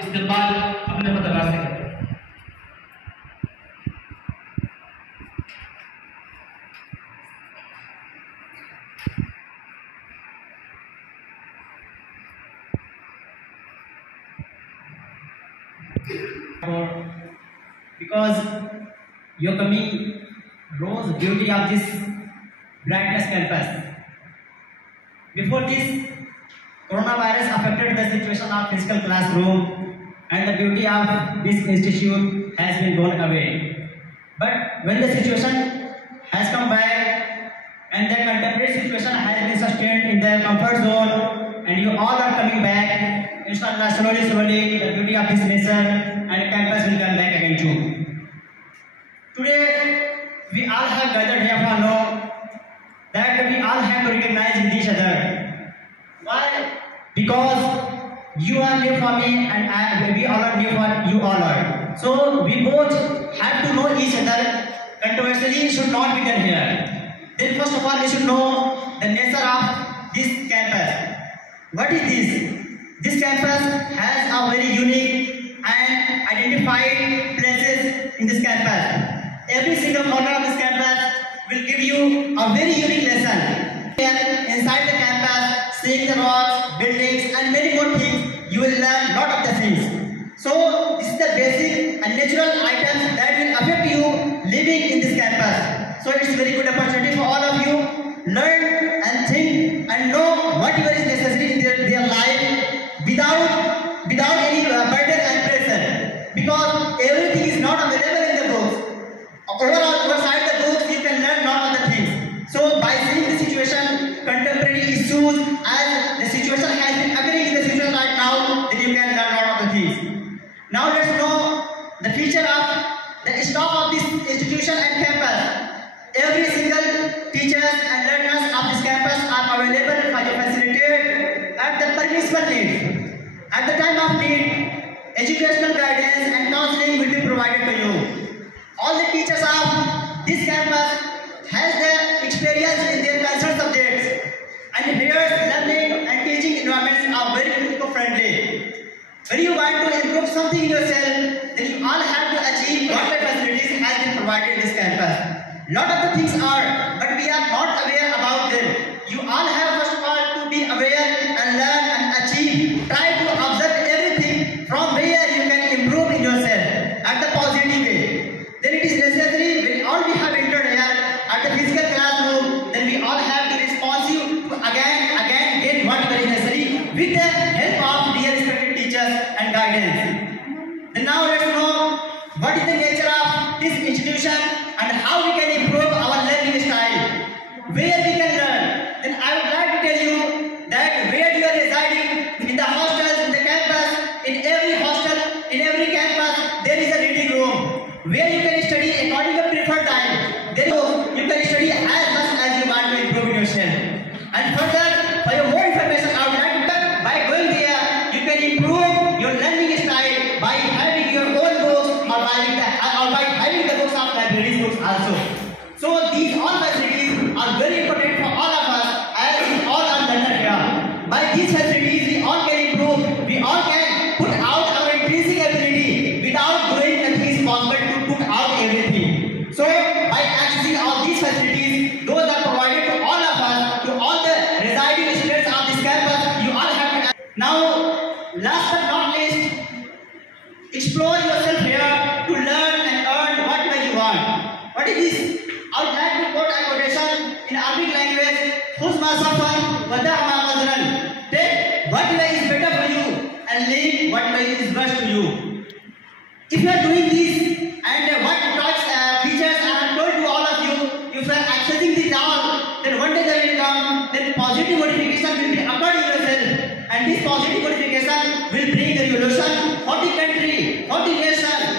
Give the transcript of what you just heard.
इस्तेमाल अपने मतदार से करें। Because your coming rose beauty of this brightness campus. Before this, coronavirus affected the situation of physical classroom and the beauty of this institute has been gone away. But when the situation has come back and the contemporary situation has been sustained in the comfort zone and you all are coming back, inshallah, slowly, the beauty of this nation and campus will come back again too. Today, we all have gathered here for know that we all have to recognize each other. Why? Because you are new for me and we all are new for you all are. So we both have to know each other. Controversially should not be done here. Then first of all, we should know the nature of this campus. What is this? This campus has a very unique and identified places in this campus. Every single corner of this campus will give you a very unique lesson. Here inside the campus, seeing the rocks, buildings and many more things, you will learn lot of the things. So this is the basic and natural items that will affect you living in this campus. So it's a very good opportunity for all of you. Learn and think and know whatever is necessary in their life without any burden and pressure. Because everything is not available in the books. Outside the books, you can learn lot of the things. So by seeing the situation, contemporary issues, as the situation has been occurring in the situation right now, then you can learn lot of the things. Now let's know the future of the staff of this institution and campus. Every single teachers and learners of this campus are available for your facility at the permissible need. At the time of need, educational guidance and counseling will be provided to you. All the teachers of this campus has their experience in their concerned subjects, and here learning and teaching environments are very eco-friendly. When you want to improve something in yourself, then you all have to achieve what the facilities has been provided in this campus. Lot of the things are, but we are not aware about them. You all have first of all to be aware and learn and achieve. Try to observe everything from where you can improve in yourself at the positive way. Then it is necessary when all we have entered here at the physical classroom, then we all have to responsive to again get whatever is necessary with the help of dear respected teachers and guidance. Then now let's know what is the nature of this institution and how we can improve our learning style. Where we can learn. Then I would like to tell you that where you are residing, in the hostels, in the campus, in every hostel, in every campus, there is a reading room where you can study according to preferred time. Then you can study as much as you want to improve yourself. And further, for your more information, I would like to by going there, you can improve your learning style by having your own books or by having the books of libraries books also. So these all facilities are very important for all of us as we all are learners here. By these facilities, we all can improve. We all can put out our intrinsic ability without doing the things possible to put out everything. So by accessing all these facilities, those are provided to all of us, to all the residing students of this campus, you all have to. Now, last but not least, explore yourself here to learn and earn whatever you want. What is this? I would like to quote a quotation in Arabic language. Husma safan wada'ma qadran. Take whatever is better for you and leave whatever is worst to you. If you are doing this and what features I have told to all of you, if you are accessing this all, then one day there will come, then positive modification will be occurred in yourself, and this positive modification will bring a revolution for the country, for the nation,